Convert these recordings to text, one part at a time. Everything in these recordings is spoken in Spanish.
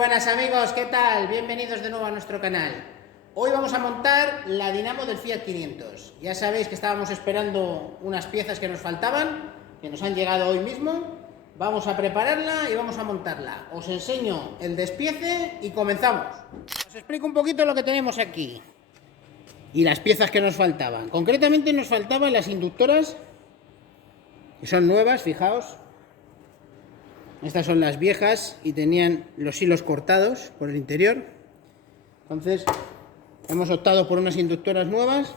buenas amigos, ¿qué tal? Bienvenidos de nuevo a nuestro canal. Hoy vamos a montar la dinamo del Fiat 500. Ya sabéis que estábamos esperando unas piezas que nos faltaban, que nos han llegado hoy mismo. Vamos a prepararla y vamos a montarla. Os enseño el despiece y comenzamos. Os explico un poquito lo que tenemos aquí y las piezas que nos faltaban. Concretamente nos faltaban las inductoras, que son nuevas, fijaos. Estas son las viejas y tenían los hilos cortados por el interior. Entonces hemos optado por unas inductoras nuevas.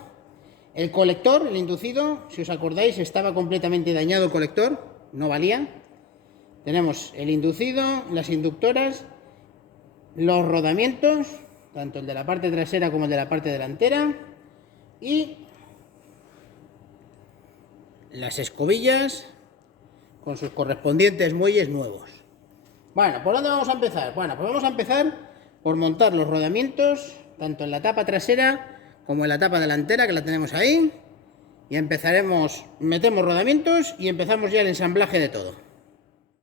El colector, el inducido, si os acordáis, estaba completamente dañado el colector, no valía. Tenemos el inducido, las inductoras, los rodamientos, tanto el de la parte trasera como el de la parte delantera, y las escobillas con sus correspondientes muelles nuevos. Bueno, ¿por dónde vamos a empezar? Bueno, pues vamos a empezar por montar los rodamientos, tanto en la tapa trasera como en la tapa delantera, que la tenemos ahí. Y empezaremos, metemos rodamientos y empezamos ya el ensamblaje de todo.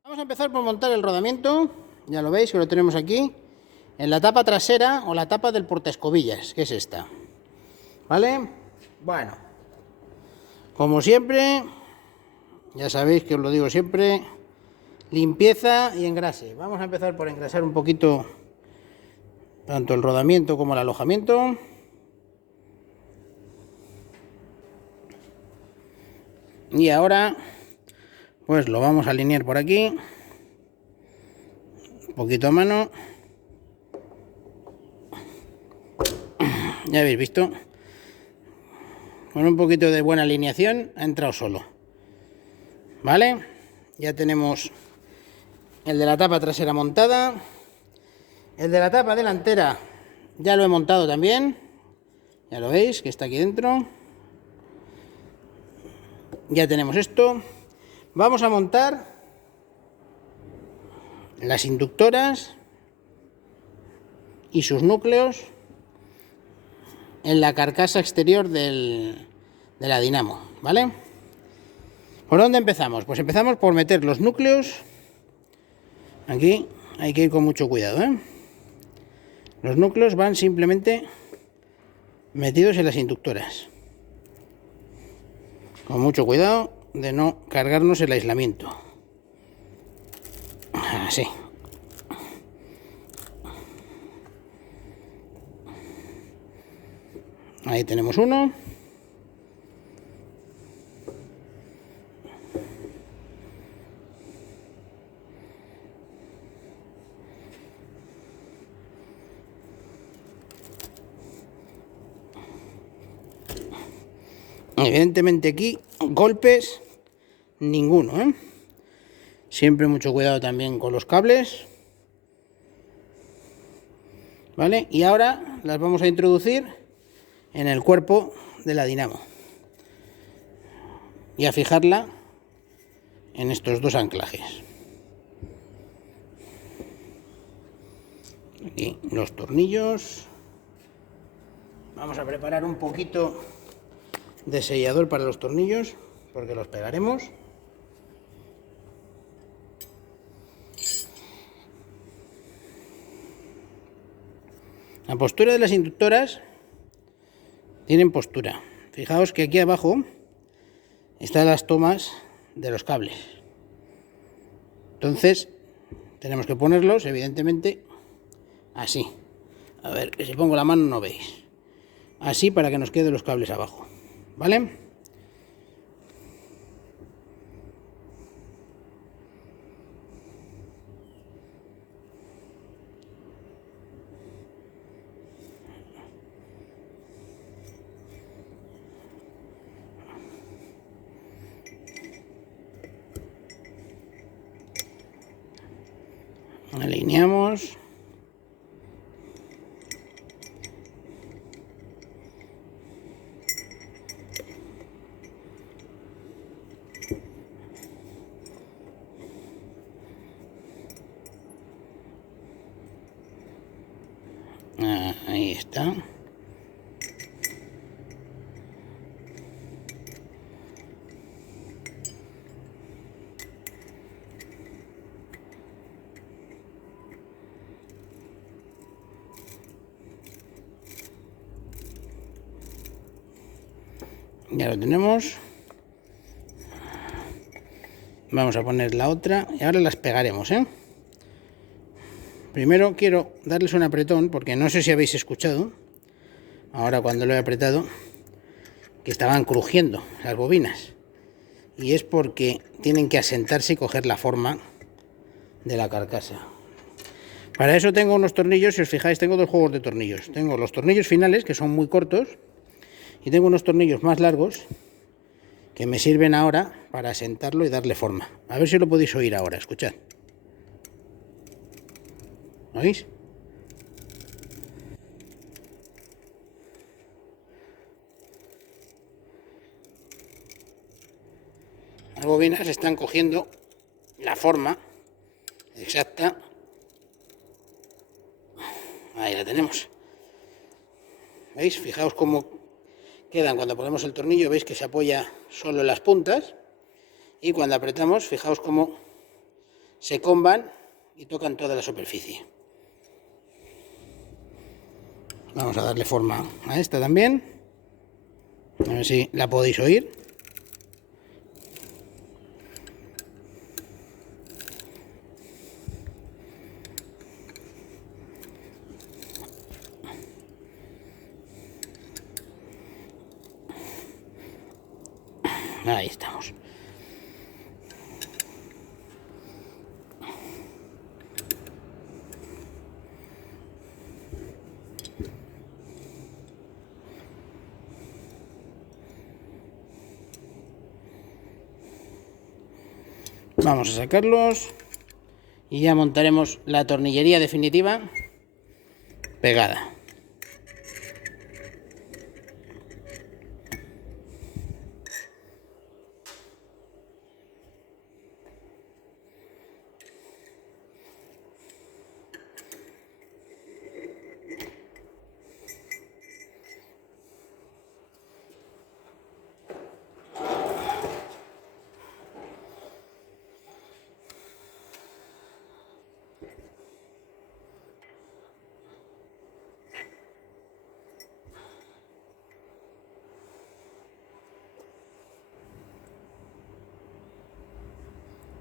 Vamos a empezar por montar el rodamiento, ya lo veis que lo tenemos aquí, en la tapa trasera o la tapa del portaescobillas, que es esta. ¿Vale? Bueno, como siempre, ya sabéis que os lo digo siempre, limpieza y engrase. Vamos a empezar por engrasar un poquito tanto el rodamiento como el alojamiento. Y ahora pues lo vamos a alinear por aquí, un poquito a mano. Ya habéis visto, con un poquito de buena alineación ha entrado solo. Vale, ya tenemos el de la tapa trasera montada. El de la tapa delantera ya lo he montado también, ya lo veis que está aquí dentro. Ya tenemos esto. Vamos a montar las inductoras y sus núcleos en la carcasa exterior de la dinamo, ¿vale? ¿Por dónde empezamos? Pues empezamos por meter los núcleos. Aquí hay que ir con mucho cuidado, ¿eh? Los núcleos van simplemente metidos en las inductoras. Con mucho cuidado de no cargarnos el aislamiento. Así. Ahí tenemos uno. Evidentemente aquí golpes ninguno, ¿eh? Siempre mucho cuidado también con los cables. ¿Vale? Y ahora las vamos a introducir en el cuerpo de la dinamo y a fijarla en estos dos anclajes. Aquí los tornillos. Vamos a preparar un poquito de sellador para los tornillos, porque los pegaremos. La postura de las inductoras tienen postura. Fijaos que aquí abajo están las tomas de los cables. Entonces tenemos que ponerlos, evidentemente, así. A ver, que si pongo la mano no veis. Así para que nos queden los cables abajo. ¿Vale? Alineamos. Ahí está. Ya lo tenemos. Vamos a poner la otra y ahora las pegaremos, ¿eh? Primero quiero darles un apretón porque no sé si habéis escuchado, ahora cuando lo he apretado, que estaban crujiendo las bobinas. Y es porque tienen que asentarse y coger la forma de la carcasa. Para eso tengo unos tornillos, si os fijáis, tengo dos juegos de tornillos. Tengo los tornillos finales, que son muy cortos, y tengo unos tornillos más largos que me sirven ahora para asentarlo y darle forma. A ver si lo podéis oír ahora, escuchad. ¿Oís? Las bobinas están cogiendo la forma exacta. Ahí la tenemos. ¿Veis? Fijaos cómo quedan cuando ponemos el tornillo. Veis que se apoya solo en las puntas. Y cuando apretamos, fijaos cómo se comban y tocan toda la superficie. Vamos a darle forma a esta también. A ver si la podéis oír. Ahí estamos. Vamos a sacarlos y ya montaremos la tornillería definitiva pegada.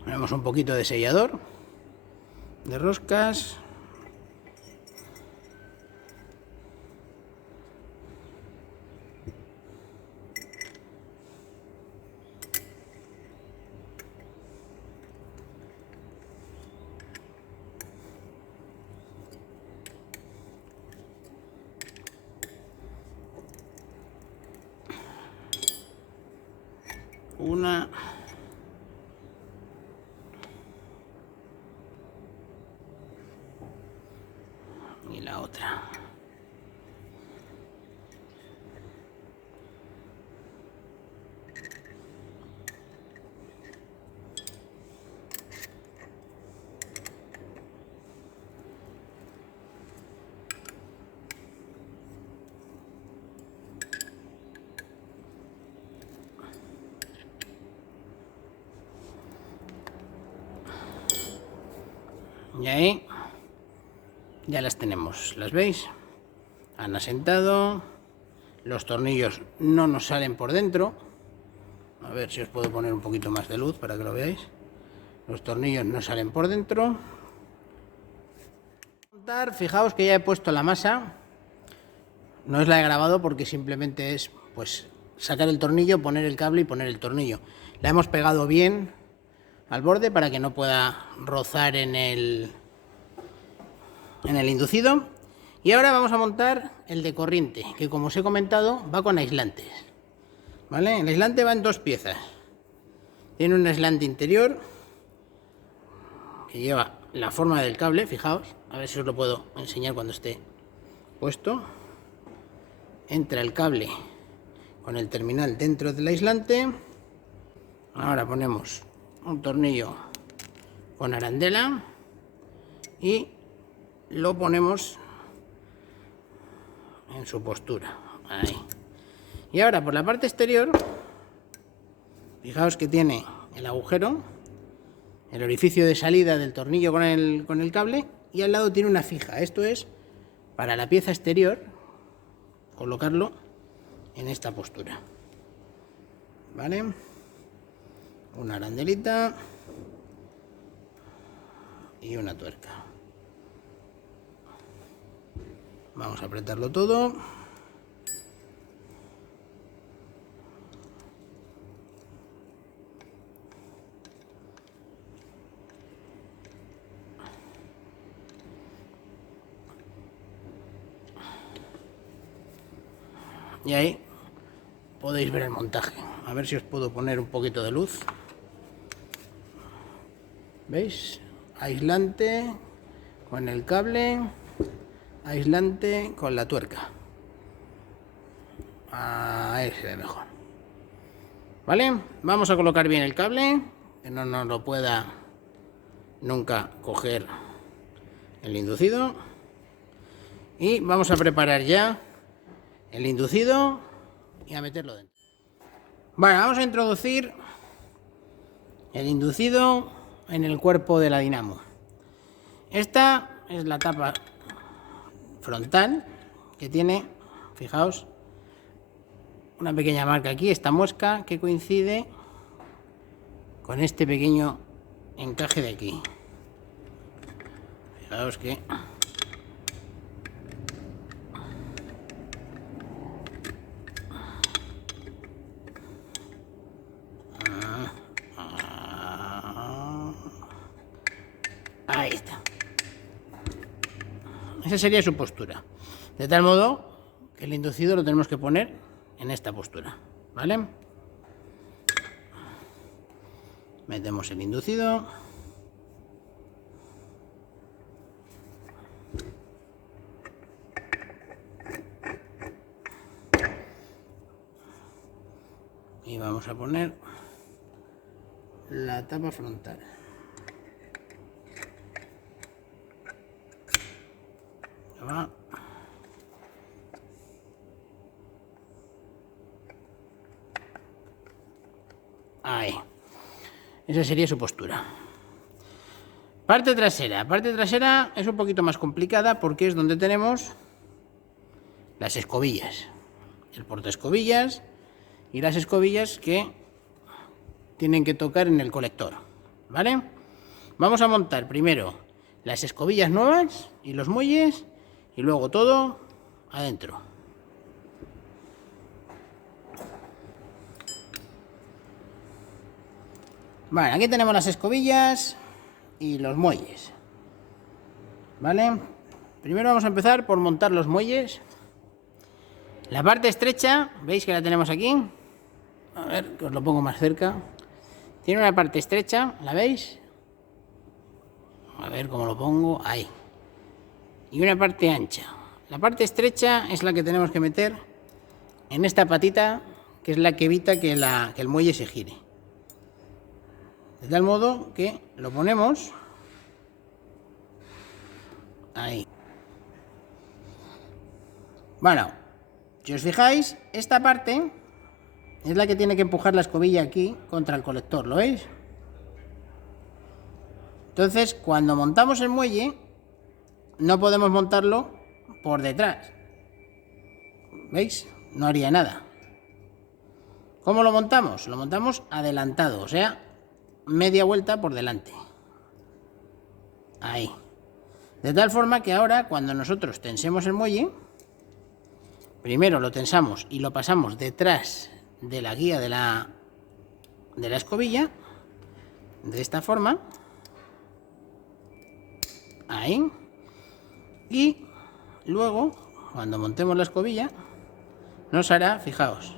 Ponemos un poquito de sellador de roscas. Una. Y la otra. Y ahí ya las tenemos, ¿las veis? Han asentado, los tornillos no nos salen por dentro. A ver si os puedo poner un poquito más de luz para que lo veáis. Los tornillos no salen por dentro. Fijaos que ya he puesto la masa. No os la he grabado porque simplemente es pues sacar el tornillo, poner el cable y poner el tornillo. La hemos pegado bien al borde para que no pueda rozar en el inducido. Y ahora vamos a montar el de corriente, que como os he comentado va con aislantes, ¿vale? El aislante va en dos piezas. Tiene un aislante interior que lleva la forma del cable, fijaos, a ver si os lo puedo enseñar cuando esté puesto. Entra el cable con el terminal dentro del aislante. Ahora ponemos un tornillo con arandela y lo ponemos en su postura, ahí. Y ahora por la parte exterior, fijaos que tiene el agujero, el orificio de salida del tornillo con el cable, y al lado tiene una fija. Esto es para la pieza exterior, colocarlo en esta postura. ¿vale? Una arandelita y una tuerca. Vamos a apretarlo todo. Y ahí podéis ver el montaje. A ver si os puedo poner un poquito de luz. ¿Veis? Aislante con el cable, aislante con la tuerca. Ahí se ve mejor. ¿Vale? Vamos a colocar bien el cable, que no nos lo pueda nunca coger el inducido. Y vamos a preparar ya el inducido y a meterlo dentro. Bueno, vamos a introducir el inducido en el cuerpo de la dinamo. Esta es la tapa frontal que tiene, fijaos, una pequeña marca aquí, esta muesca que coincide con este pequeño encaje de aquí. Fijaos que ahí está. Esa sería su postura. De tal modo que el inducido lo tenemos que poner en esta postura, ¿vale? Metemos el inducido. Y vamos a poner la tapa frontal. Va. Ahí. Esa sería su postura. Parte trasera. Parte trasera es un poquito más complicada porque es donde tenemos las escobillas. El portaescobillas y las escobillas que tienen que tocar en el colector, ¿vale? Vamos a montar primero las escobillas nuevas y los muelles y luego todo adentro. Vale, aquí tenemos las escobillas y los muelles, ¿vale? Primero vamos a empezar por montar los muelles. La parte estrecha, ¿veis que la tenemos aquí? A ver, que os lo pongo más cerca. Tiene una parte estrecha, ¿la veis? A ver cómo lo pongo, ahí. Y una parte ancha. La parte estrecha es la que tenemos que meter en esta patita, que es la que evita que el muelle se gire. De tal modo que lo ponemos ahí. Bueno, si os fijáis, esta parte es la que tiene que empujar la escobilla aquí contra el colector, ¿lo veis? Entonces, cuando montamos el muelle, no podemos montarlo por detrás. ¿Veis? No haría nada. ¿Cómo lo montamos? Lo montamos adelantado, o sea, media vuelta por delante. Ahí. De tal forma que ahora, cuando nosotros tensemos el muelle, primero lo tensamos y lo pasamos detrás de la guía de la escobilla, de esta forma. Ahí. Y luego, cuando montemos la escobilla, nos hará, fijaos,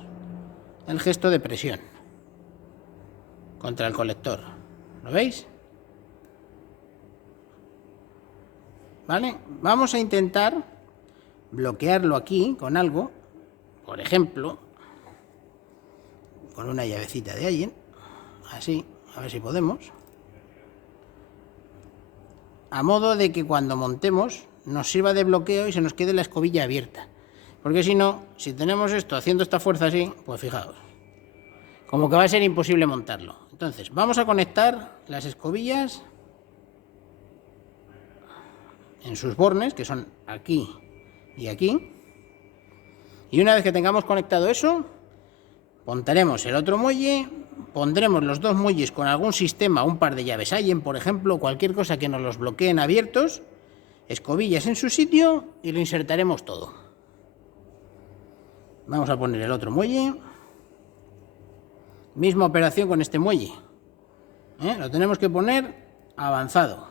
el gesto de presión contra el colector. ¿Lo veis? ¿Vale? Vamos a intentar bloquearlo aquí con algo, por ejemplo, con una llavecita de alguien, así, a ver si podemos, a modo de que cuando montemos nos sirva de bloqueo y se nos quede la escobilla abierta. Porque si no, si tenemos esto haciendo esta fuerza así, pues fijaos, como que va a ser imposible montarlo. Entonces, vamos a conectar las escobillas en sus bornes, que son aquí y aquí. Y una vez que tengamos conectado eso, montaremos el otro muelle, pondremos los dos muelles con algún sistema, un par de llaves Allen, por ejemplo, cualquier cosa que nos los bloqueen abiertos, escobillas en su sitio y lo insertaremos todo. Vamos a poner el otro muelle. Misma operación con este muelle. Lo tenemos que poner avanzado.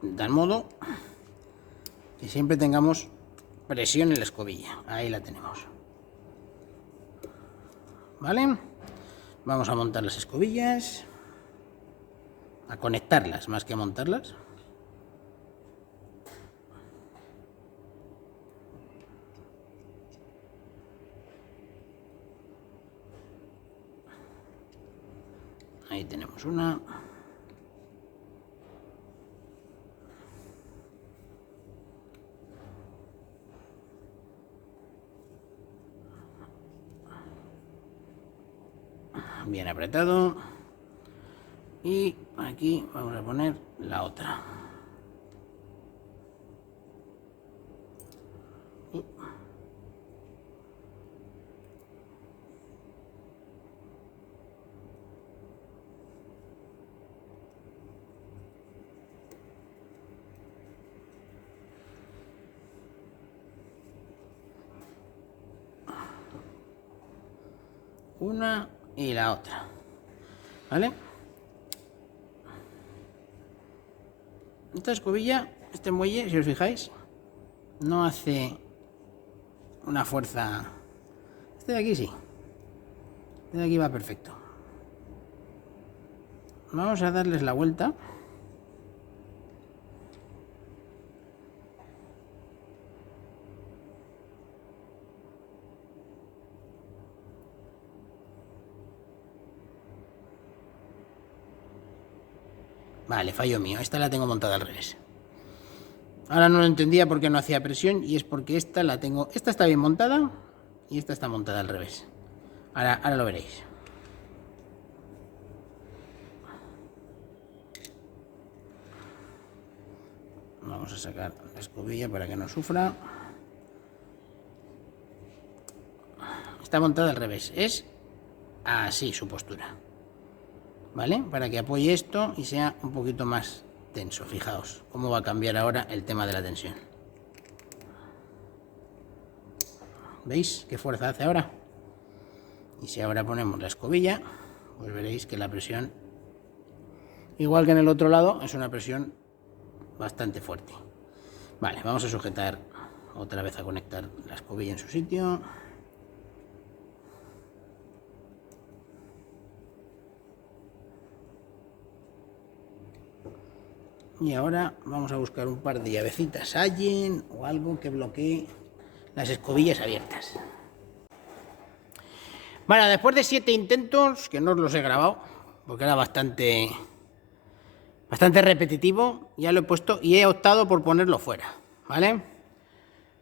De tal modo que siempre tengamos presión en la escobilla. Ahí la tenemos. ¿Vale? Vamos a montar las escobillas. A conectarlas más que a montarlas. Ahí tenemos una. Bien apretado. Y aquí vamos a poner la otra. Una y la otra. ¿Vale? Esta escobilla, este muelle, si os fijáis, no hace una fuerza. Este de aquí sí. Este de aquí va perfecto. Vamos a darles la vuelta. Vale, fallo mío. Esta la tengo montada al revés. Ahora no lo entendía porque no hacía presión y es porque esta la tengo. Esta está bien montada y esta está montada al revés. Ahora lo veréis. Vamos a sacar la escobilla para que no sufra. Está montada al revés. Es así su postura. ¿Vale? Para que apoye esto y sea un poquito más tenso. Fijaos cómo va a cambiar ahora el tema de la tensión. ¿Veis qué fuerza hace ahora? Y si ahora ponemos la escobilla, pues veréis que la presión, igual que en el otro lado, es una presión bastante fuerte. Vale, vamos a sujetar otra vez, a conectar la escobilla en su sitio. Y ahora vamos a buscar un par de llavecitas Allen o algo que bloquee las escobillas abiertas. Bueno, después de 7 intentos, que no os los he grabado, porque era bastante repetitivo, ya lo he puesto y he optado por ponerlo fuera, ¿vale?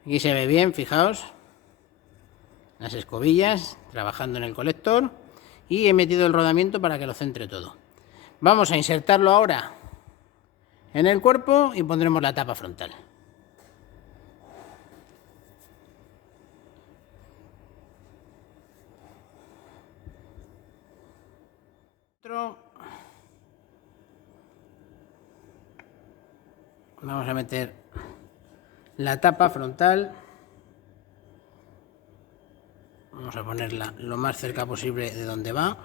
Aquí se ve bien, fijaos, las escobillas trabajando en el colector y he metido el rodamiento para que lo centre todo. Vamos a insertarlo ahora en el cuerpo y pondremos la tapa frontal. Vamos a meter la tapa frontal. Vamos a ponerla lo más cerca posible de donde va.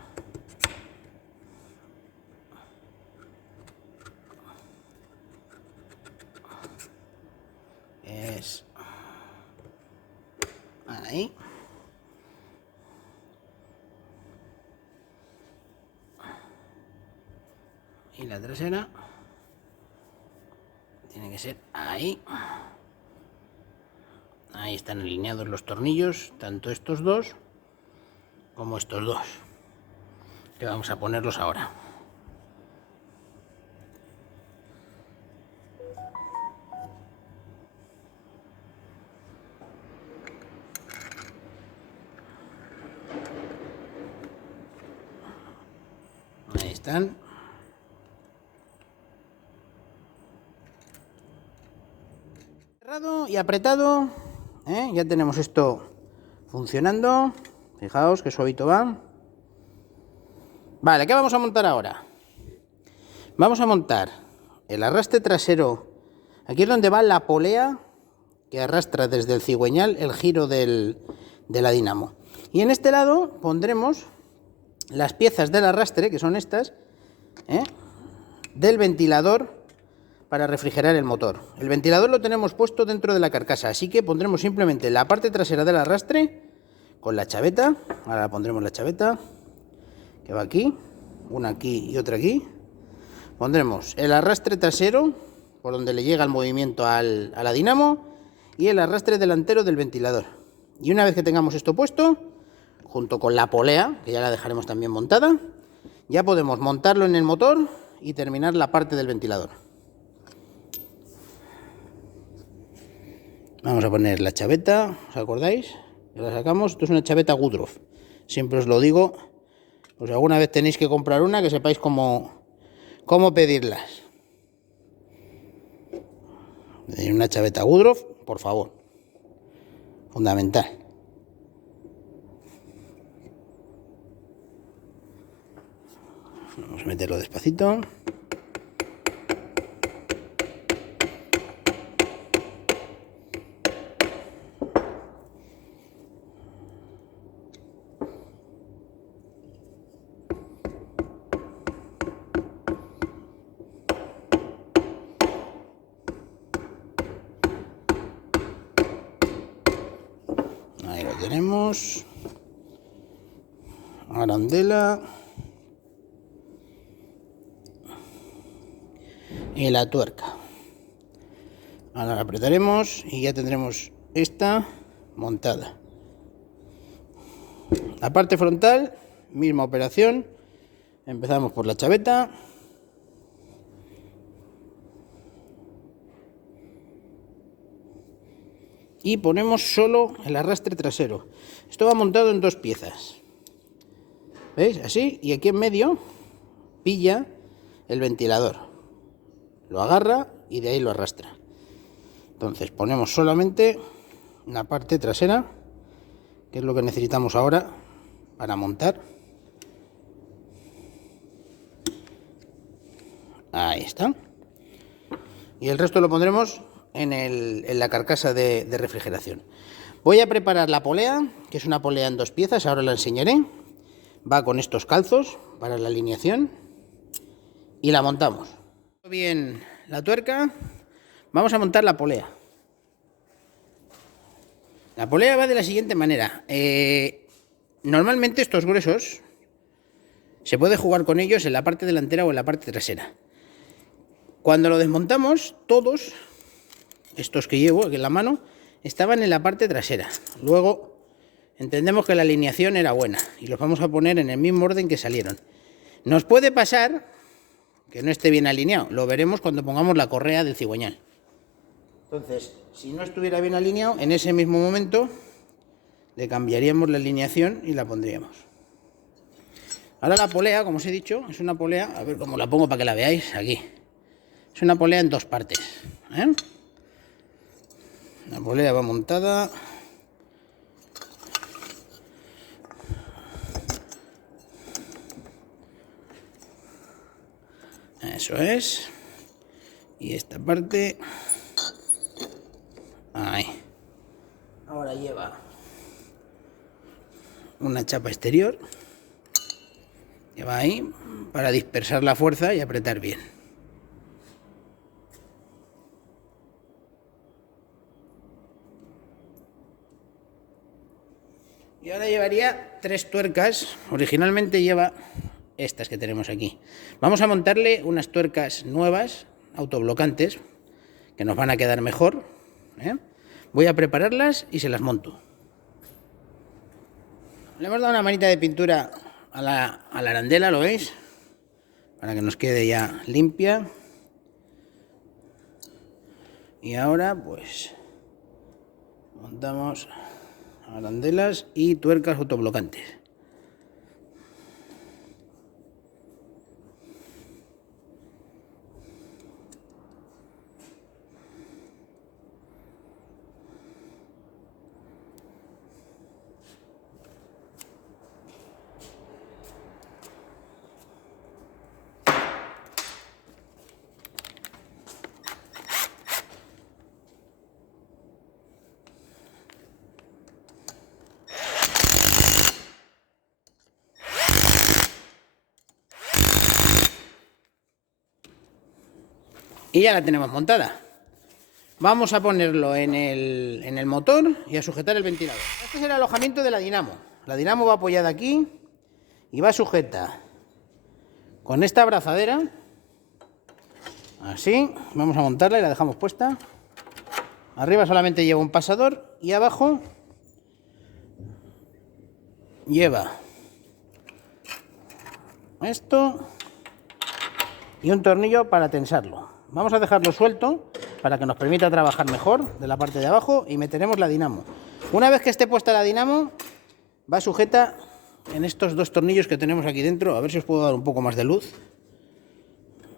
Es ahí. Y la trasera tiene que ser ahí. Ahí están alineados los tornillos, tanto estos dos como estos dos, que vamos a ponerlos ahora. Ahí están. Cerrado y apretado. Ya tenemos esto funcionando. Fijaos qué suavito va. Vale, ¿qué vamos a montar ahora? Vamos a montar el arrastre trasero. Aquí es donde va la polea que arrastra desde el cigüeñal el giro de la dinamo. Y en este lado pondremos las piezas del arrastre, que son estas, del ventilador para refrigerar el motor. El ventilador lo tenemos puesto dentro de la carcasa, así que pondremos simplemente la parte trasera del arrastre con la chaveta. Ahora pondremos la chaveta, que va aquí, una aquí y otra aquí. Pondremos el arrastre trasero, por donde le llega el movimiento a la dinamo, y el arrastre delantero del ventilador. Y una vez que tengamos esto puesto, junto con la polea, que ya la dejaremos también montada, ya podemos montarlo en el motor y terminar la parte del ventilador. Vamos a poner la chaveta, ¿os acordáis? Ya la sacamos, esto es una chaveta Woodruff. Siempre os lo digo, pues alguna vez tenéis que comprar una, que sepáis cómo pedirlas. Una chaveta Woodruff, por favor. Fundamental. Vamos a meterlo despacito. Ahí lo tenemos. Arandela. Y la tuerca. Ahora la apretaremos y ya tendremos esta montada. La parte frontal, misma operación. Empezamos por la chaveta. Y ponemos solo el arrastre trasero. Esto va montado en dos piezas. ¿Veis? Así. Y aquí en medio pilla el ventilador. Lo agarra y de ahí lo arrastra. Entonces ponemos solamente la parte trasera, que es lo que necesitamos ahora para montar. Ahí está. Y el resto lo pondremos en la carcasa de refrigeración. Voy a preparar la polea, que es una polea en dos piezas, ahora la enseñaré. Va con estos calzos para la alineación y la montamos. Bien, la tuerca, vamos a montar la polea. La polea va de la siguiente manera. Normalmente estos gruesos se puede jugar con ellos en la parte delantera o en la parte trasera. Cuando lo desmontamos, todos estos que llevo aquí en la mano estaban en la parte trasera. Luego entendemos que la alineación era buena y los vamos a poner en el mismo orden que salieron. Nos puede pasar que no esté bien alineado. Lo veremos cuando pongamos la correa del cigüeñal. Entonces, si no estuviera bien alineado, en ese mismo momento le cambiaríamos la alineación y la pondríamos. Ahora la polea, como os he dicho, es una polea, a ver cómo la pongo para que la veáis, aquí. Es una polea en dos partes. La polea va montada. Eso es. Y esta parte. Ahí. Ahora lleva una chapa exterior. Que va ahí para dispersar la fuerza y apretar bien. Y ahora llevaría tres tuercas. Originalmente lleva estas que tenemos aquí. Vamos a montarle unas tuercas nuevas, autoblocantes, que nos van a quedar mejor. Voy a prepararlas y se las monto. Le hemos dado una manita de pintura a la arandela, ¿lo veis? Para que nos quede ya limpia. Y ahora pues montamos arandelas y tuercas autoblocantes. Y ya la tenemos montada. Vamos a ponerlo en el motor y a sujetar el ventilador. Este es el alojamiento de la dinamo. La dinamo va apoyada aquí y va sujeta con esta abrazadera. Así, vamos a montarla y la dejamos puesta. Arriba solamente lleva un pasador y abajo lleva esto y un tornillo para tensarlo. Vamos a dejarlo suelto para que nos permita trabajar mejor de la parte de abajo y meteremos la dinamo. Una vez que esté puesta la dinamo, va sujeta en estos dos tornillos que tenemos aquí dentro. A ver si os puedo dar un poco más de luz.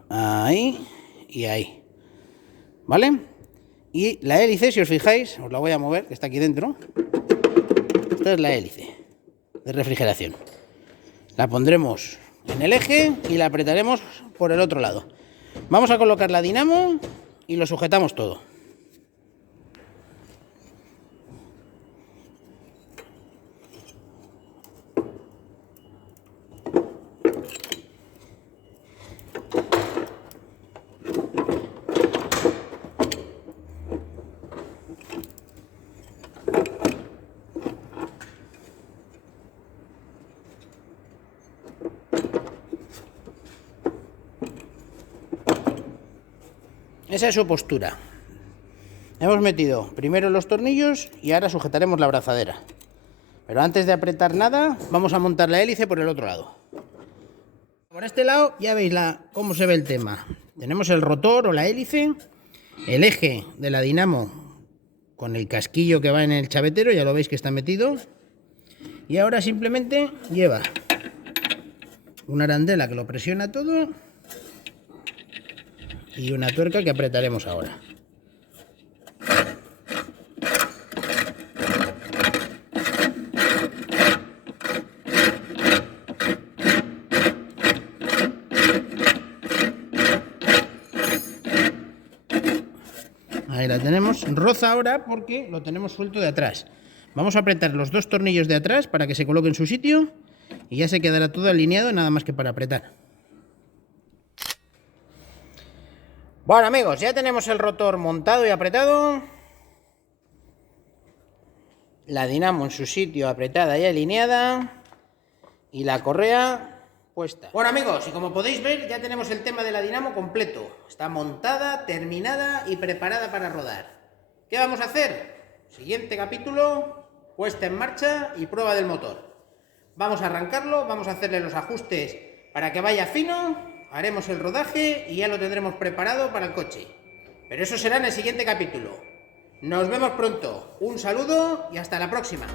Ahí y ahí. ¿Vale? Y la hélice, si os fijáis, os la voy a mover, que está aquí dentro. Esta es la hélice de refrigeración. La pondremos en el eje y la apretaremos por el otro lado. Vamos a colocar la dinamo y lo sujetamos todo. Esa es su postura. Hemos metido primero los tornillos y ahora sujetaremos la abrazadera. Pero antes de apretar nada, vamos a montar la hélice por el otro lado. Por este lado ya veis cómo se ve el tema. Tenemos el rotor o la hélice, el eje de la dinamo con el casquillo que va en el chavetero, ya lo veis que está metido. Y ahora simplemente lleva una arandela que lo presiona todo y una tuerca que apretaremos ahora. Ahí la tenemos. Roza ahora porque lo tenemos suelto de atrás. Vamos a apretar los dos tornillos de atrás para que se coloque en su sitio y ya se quedará todo alineado, nada más que para apretar. Bueno amigos, ya tenemos el rotor montado y apretado, la dinamo en su sitio apretada y alineada y la correa puesta. Bueno amigos, y como podéis ver ya tenemos el tema de la dinamo completo. Está montada, terminada y preparada para rodar. ¿Qué vamos a hacer? Siguiente capítulo, puesta en marcha y prueba del motor. Vamos a arrancarlo, vamos a hacerle los ajustes para que vaya fino. Haremos el rodaje y ya lo tendremos preparado para el coche. Pero eso será en el siguiente capítulo. Nos vemos pronto. Un saludo y hasta la próxima.